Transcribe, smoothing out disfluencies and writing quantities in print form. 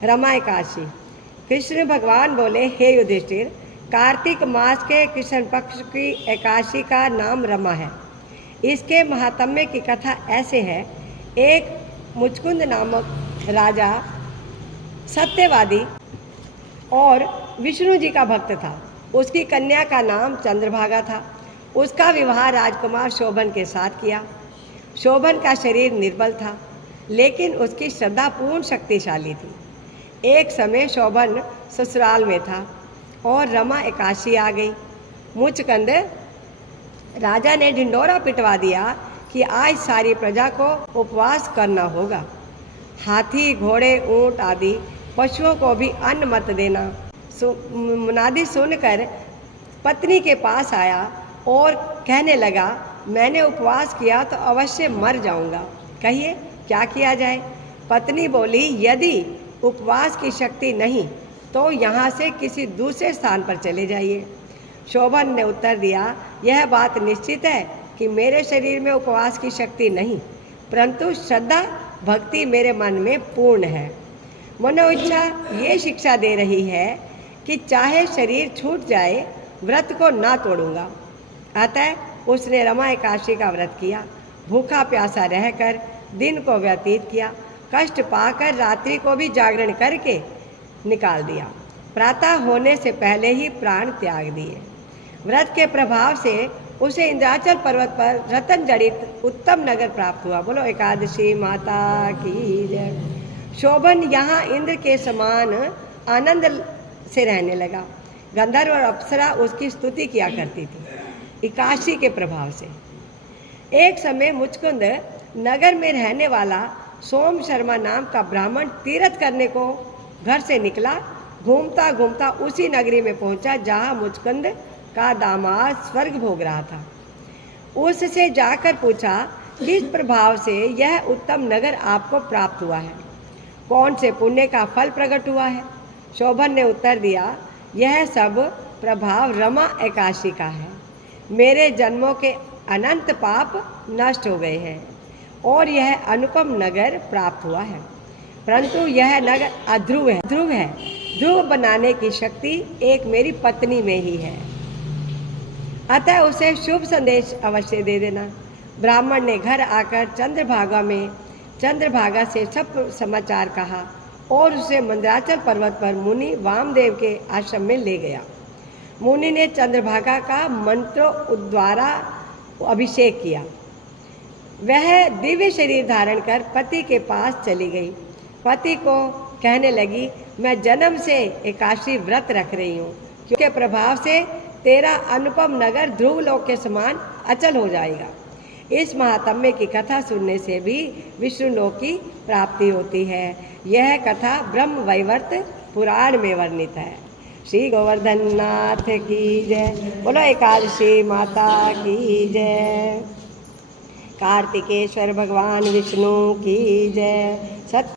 रमा एकादशी। कृष्ण भगवान बोले, हे युधिष्ठिर, कार्तिक मास के कृष्ण पक्ष की एकादशी का नाम रमा है। इसके महात्म्य की कथा ऐसे है। एक मुचकुंद नामक राजा सत्यवादी और विष्णु जी का भक्त था। उसकी कन्या का नाम चंद्रभागा था। उसका विवाह राजकुमार शोभन के साथ किया। शोभन का शरीर निर्बल था, लेकिन उसकी श्रद्धा पूर्ण शक्तिशाली थी। एक समय शोभन ससुराल में था और रमा एकादशी आ गई। मुचकंद राजा ने ढिंडोरा पिटवा दिया कि आज सारी प्रजा को उपवास करना होगा। हाथी, घोड़े, ऊंट आदि पशुओं को भी अन्न मत देना। मुनादी सुनकर पत्नी के पास आया और कहने लगा, मैंने उपवास किया तो अवश्य मर जाऊंगा, कहिए क्या किया जाए। पत्नी बोली, यदि उपवास की शक्ति नहीं तो यहाँ से किसी दूसरे स्थान पर चले जाइए। शोभन ने उत्तर दिया, यह बात निश्चित है कि मेरे शरीर में उपवास की शक्ति नहीं, परंतु श्रद्धा भक्ति मेरे मन में पूर्ण है। मनोइच्छा ये शिक्षा दे रही है कि चाहे शरीर छूट जाए, व्रत को ना तोड़ूंगा। अतः उसने रमा एकादशी का व्रत किया। भूखा प्यासा रहकर दिन को व्यतीत किया। कष्ट पाकर रात्रि को भी जागरण करके निकाल दिया। प्रातः होने से पहले ही प्राण त्याग दिए। व्रत के प्रभाव से उसे इंद्राचल पर्वत पर रतन जड़ित उत्तम नगर प्राप्त हुआ। बोलो एकादशी माता की जय। शोभन यहाँ इंद्र के समान आनंद से रहने लगा। गंधर्व और अप्सरा उसकी स्तुति किया करती थी। एकादशी के प्रभाव से एक समय मुचकुंद नगर में रहने वाला सोम शर्मा नाम का ब्राह्मण तीर्थ करने को घर से निकला। घूमता घूमता उसी नगरी में पहुंचा जहां मुचकुंद का दामाद स्वर्ग भोग रहा था। उससे जाकर पूछा, किस प्रभाव से यह उत्तम नगर आपको प्राप्त हुआ है? कौन से पुण्य का फल प्रकट हुआ है? शोभन ने उत्तर दिया, यह सब प्रभाव रमा एकादशी का है। मेरे जन्मों के अनंत पाप नष्ट हो गए हैं और यह अनुपम नगर प्राप्त हुआ है। परंतु यह नगर अध्रुव है। ध्रुव बनाने की शक्ति एक मेरी पत्नी में ही है। अतः उसे शुभ संदेश अवश्य दे देना। ब्राह्मण ने घर आकर चंद्रभागा से सब समाचार कहा और उसे मंदराचल पर्वत पर मुनि वामदेव के आश्रम में ले गया। मुनि ने चंद्रभागा का मंत्रों द्वारा अभिषेक किया। वह दिव्य शरीर धारण कर पति के पास चली गई। पति को कहने लगी, मैं जन्म से एकादशी व्रत रख रही हूँ, क्योंकि प्रभाव से तेरा अनुपम नगर ध्रुव लोक के समान अचल हो जाएगा। इस महात्म्य की कथा सुनने से भी विष्णु लोक की प्राप्ति होती है। यह कथा ब्रह्म वैवर्त पुराण में वर्णित है। श्री गोवर्धन नाथ की जय। बोलो एकादशी माता की जय। कार्तिकेश्वर भगवान विष्णु की जय। सत्य